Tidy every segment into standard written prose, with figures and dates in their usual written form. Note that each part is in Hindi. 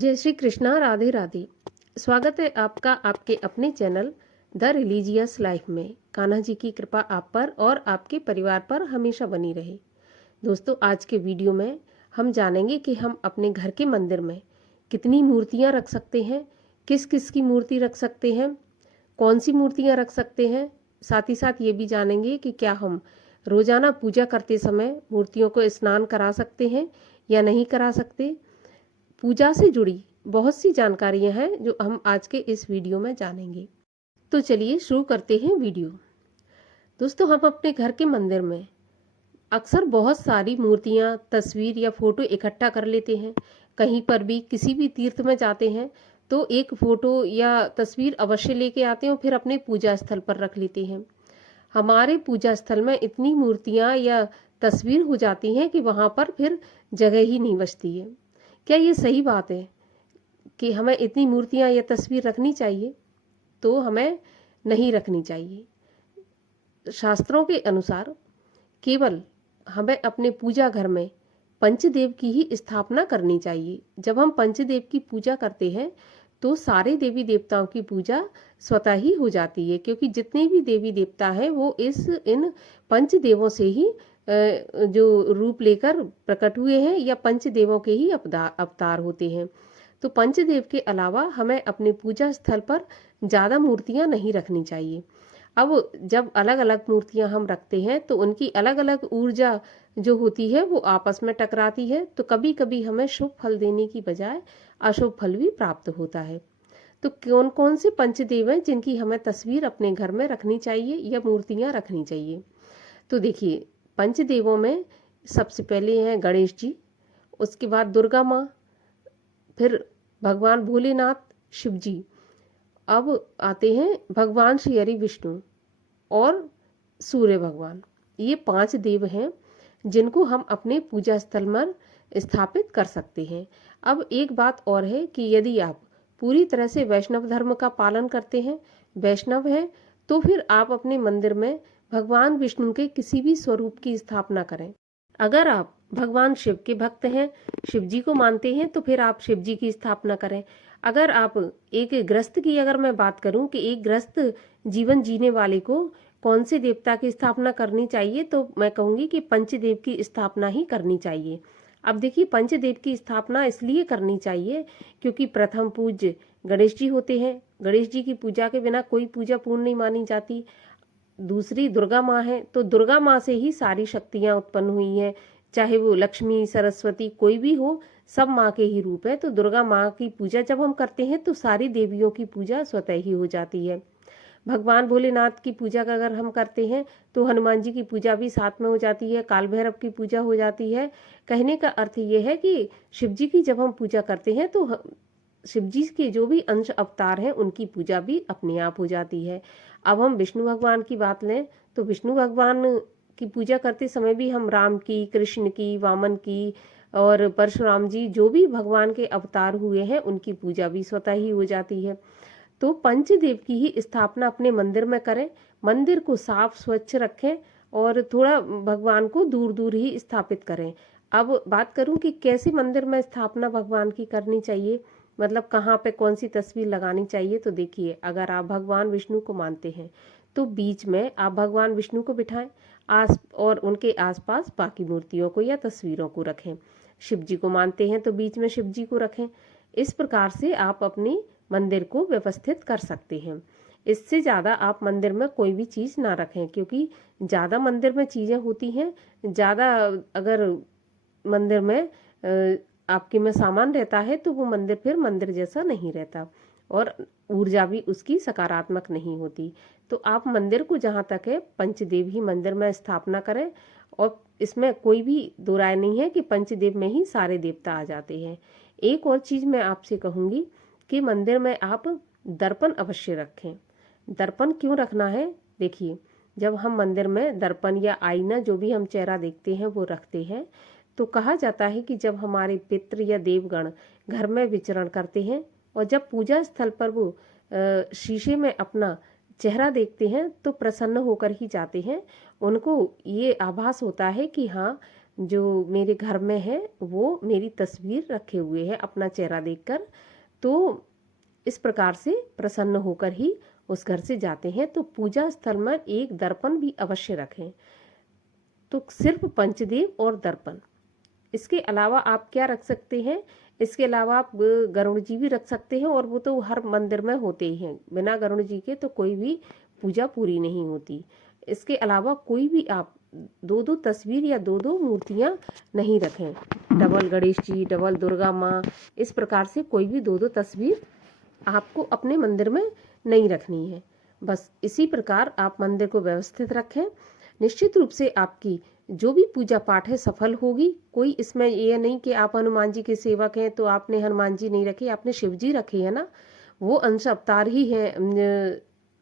जय श्री कृष्णा। राधे राधे। स्वागत है आपका आपके अपने चैनल द रिलीजियस लाइफ में। कान्हा जी की कृपा आप पर और आपके परिवार पर हमेशा बनी रहे। दोस्तों, आज के वीडियो में हम जानेंगे कि हम अपने घर के मंदिर में कितनी मूर्तियां रख सकते हैं, किस किस की मूर्ति रख सकते हैं, कौन सी मूर्तियां रख सकते हैं। साथ ही साथ ये भी जानेंगे कि क्या हम रोजाना पूजा करते समय मूर्तियों को स्नान करा सकते हैं या नहीं करा सकते। पूजा से जुड़ी बहुत सी जानकारियां हैं जो हम आज के इस वीडियो में जानेंगे। तो चलिए शुरू करते हैं वीडियो। दोस्तों, हम अपने घर के मंदिर में अक्सर बहुत सारी मूर्तियां, तस्वीर या फोटो इकट्ठा कर लेते हैं। कहीं पर भी किसी भी तीर्थ में जाते हैं तो एक फोटो या तस्वीर अवश्य लेके आते हैं और फिर अपने पूजा स्थल पर रख लेते हैं। हमारे पूजा स्थल में इतनी मूर्तियां या तस्वीर हो जाती हैं कि वहां पर फिर जगह ही नहीं बचती है। क्या ये सही बात है कि हमें इतनी मूर्तियां या तस्वीर रखनी चाहिए? तो हमें नहीं रखनी चाहिए। शास्त्रों के अनुसार केवल हमें अपने पूजा घर में पंचदेव की ही स्थापना करनी चाहिए। जब हम पंचदेव की पूजा करते हैं तो सारे देवी देवताओं की पूजा स्वतः ही हो जाती है, क्योंकि जितने भी देवी देवता हैं वो इन पंचदेवों से ही जो रूप लेकर प्रकट हुए हैं या पंचदेवों के ही अवतार होते हैं। तो पंचदेव के अलावा हमें अपने पूजा स्थल पर ज्यादा मूर्तियां नहीं रखनी चाहिए। अब जब अलग अलग मूर्तियां हम रखते हैं तो उनकी अलग अलग ऊर्जा जो होती है वो आपस में टकराती है, तो कभी कभी हमें शुभ फल देने की बजाय अशुभ फल भी प्राप्त होता है। तो कौन कौन से पंचदेव हैं जिनकी हमें तस्वीर अपने घर में रखनी चाहिए या मूर्तियां रखनी चाहिए? तो देखिए, पंचदेवों में सबसे पहले हैं गणेश जी, उसके बाद दुर्गा माँ, फिर भगवान भोलेनाथ, शिव जी। अब आते हैं भगवान श्री हरि विष्णु और सूर्य भगवान। ये 5 देव हैं जिनको हम अपने पूजा स्थल में स्थापित कर सकते हैं। अब एक बात और है कि यदि आप पूरी तरह से वैष्णव धर्म का पालन करते हैं, वैष्णव हैं, तो फिर आप अपने मंदिर में भगवान विष्णु के किसी भी स्वरूप की स्थापना करें। अगर आप भगवान शिव के भक्त हैं, शिव जी को मानते हैं, तो फिर आप शिव जी की स्थापना करें। अगर आप एक गृहस्थ की अगर मैं बात करूं कि एक गृहस्थ जीवन जीने वाले को कौन से देवता की स्थापना करनी चाहिए, तो मैं कहूंगी कि पंचदेव की स्थापना ही करनी चाहिए। अब देखिए, पंचदेव की स्थापना इसलिए करनी चाहिए क्योंकि प्रथम पूज्य गणेश जी होते हैं। गणेश जी की पूजा के बिना कोई पूजा पूर्ण नहीं मानी जाती। दूसरी दुर्गा माँ है, तो दुर्गा माँ से ही सारी शक्तियां उत्पन्न हुई हैं, चाहे वो लक्ष्मी, सरस्वती कोई भी हो, सब माँ के ही रूप है। तो दुर्गा माँ की पूजा जब हम करते हैं तो सारी देवियों की पूजा स्वतः ही हो जाती है। भगवान भोलेनाथ की पूजा का अगर हम करते हैं तो हनुमान जी की पूजा भी साथ में हो जाती है, काल भैरव की पूजा हो जाती है। कहने का अर्थ ये है कि शिव जी की जब हम पूजा करते हैं तो शिव जी के जो भी अंश अवतार हैं उनकी पूजा भी अपने आप हो जाती है। अब हम विष्णु भगवान की बात लें तो विष्णु भगवान की पूजा करते समय भी हम राम की, कृष्ण की, वामन की और परशुराम जी जो भी भगवान के अवतार हुए हैं उनकी पूजा भी स्वतः ही हो जाती है। तो पंचदेव की ही स्थापना अपने मंदिर में करें, मंदिर को साफ स्वच्छ रखें और थोड़ा भगवान को दूर दूर ही स्थापित करें। अब बात करूं कि कैसे मंदिर में स्थापना भगवान की करनी चाहिए, मतलब कहाँ पे कौन सी तस्वीर लगानी चाहिए। तो देखिए, अगर आप भगवान विष्णु को मानते हैं तो बीच में आप भगवान विष्णु को बिठाएं, आस और उनके आसपास बाकी मूर्तियों को या तस्वीरों को रखें। शिव जी को मानते हैं तो बीच में शिव जी को रखें। इस प्रकार से आप अपनी मंदिर को व्यवस्थित कर सकते हैं। इससे ज़्यादा आप मंदिर में कोई भी चीज़ ना रखें, क्योंकि ज़्यादा मंदिर में चीज़ें होती हैं, ज़्यादा अगर मंदिर में आपके में सामान रहता है तो वो मंदिर फिर मंदिर जैसा नहीं रहता और ऊर्जा भी उसकी सकारात्मक नहीं होती। तो आप मंदिर को जहाँ तक है पंचदेव ही मंदिर में स्थापना करें, और इसमें कोई भी दो राय नहीं है कि पंचदेव में ही सारे देवता आ जाते हैं। एक और चीज़ मैं आपसे कहूँगी कि मंदिर में आप दर्पण अवश्य रखें। दर्पण क्यों रखना है? देखिए, जब हम मंदिर में दर्पण या आईना जो भी हम चेहरा देखते हैं वो रखते हैं तो कहा जाता है कि जब हमारे पितृ या देवगण घर में विचरण करते हैं और जब पूजा स्थल पर वो शीशे में अपना चेहरा देखते हैं तो प्रसन्न होकर ही जाते हैं। उनको ये आभास होता है कि हाँ, जो मेरे घर में है वो मेरी तस्वीर रखे हुए है अपना चेहरा देखकर। तो इस प्रकार से प्रसन्न होकर ही उस घर से जाते हैं। तो पूजा स्थल में एक दर्पण भी अवश्य रखें। तो सिर्फ पंचदेव और दर्पण, इसके अलावा आप क्या रख सकते हैं? इसके अलावा आप गरुड़ जी भी रख सकते हैं, और वो तो हर मंदिर में होते ही हैं। बिना गरुड़ जी के तो कोई भी पूजा पूरी नहीं होती। इसके अलावा कोई भी आप दो दो तस्वीर या दो दो मूर्तियां नहीं रखें। डबल गणेश जी, डबल दुर्गा माँ, इस प्रकार से कोई भी दो दो तस्वीर आपको अपने मंदिर में नहीं रखनी है। बस इसी प्रकार आप मंदिर को व्यवस्थित रखें। निश्चित रूप से आपकी जो भी पूजा पाठ है सफल होगी। कोई इसमें ये नहीं कि आप हनुमान जी के सेवक हैं तो आपने हनुमान जी नहीं रखे, आपने शिव जी रखे हैं ना, वो अंश अवतार ही है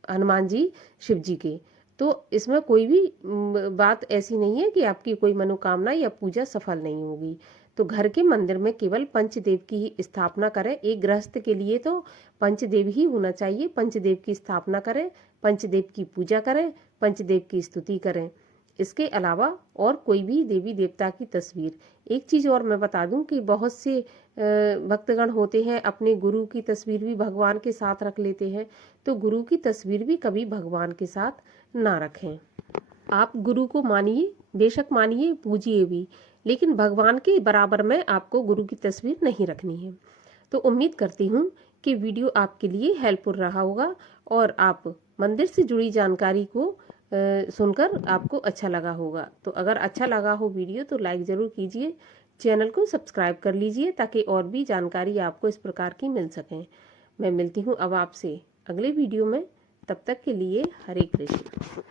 हनुमान जी शिव जी के। तो इसमें कोई भी बात ऐसी नहीं है कि आपकी कोई मनोकामना या पूजा सफल नहीं होगी। तो घर के मंदिर में केवल पंचदेव की ही स्थापना करें। एक गृहस्थ के लिए तो पंचदेव ही होना चाहिए। पंचदेव की स्थापना करें, पंचदेव की पूजा करें, पंचदेव की स्तुति करें। इसके अलावा और कोई भी देवी देवता की तस्वीर। एक चीज़ और मैं बता दूं कि बहुत से भक्तगण होते हैं अपने गुरु की तस्वीर भी भगवान के साथ रख लेते हैं। तो गुरु की तस्वीर भी कभी भगवान के साथ ना रखें। आप गुरु को मानिए, बेशक मानिए, पूजिए भी, लेकिन भगवान के बराबर में आपको गुरु की तस्वीर नहीं रखनी है। तो उम्मीद करती हूँ कि वीडियो आपके लिए हेल्पफुल रहा होगा और आप मंदिर से जुड़ी जानकारी को सुनकर आपको अच्छा लगा होगा। तो अगर अच्छा लगा हो वीडियो तो लाइक ज़रूर कीजिए, चैनल को सब्सक्राइब कर लीजिए ताकि और भी जानकारी आपको इस प्रकार की मिल सकें। मैं मिलती हूँ अब आपसे अगले वीडियो में। तब तक के लिए हरे कृष्ण।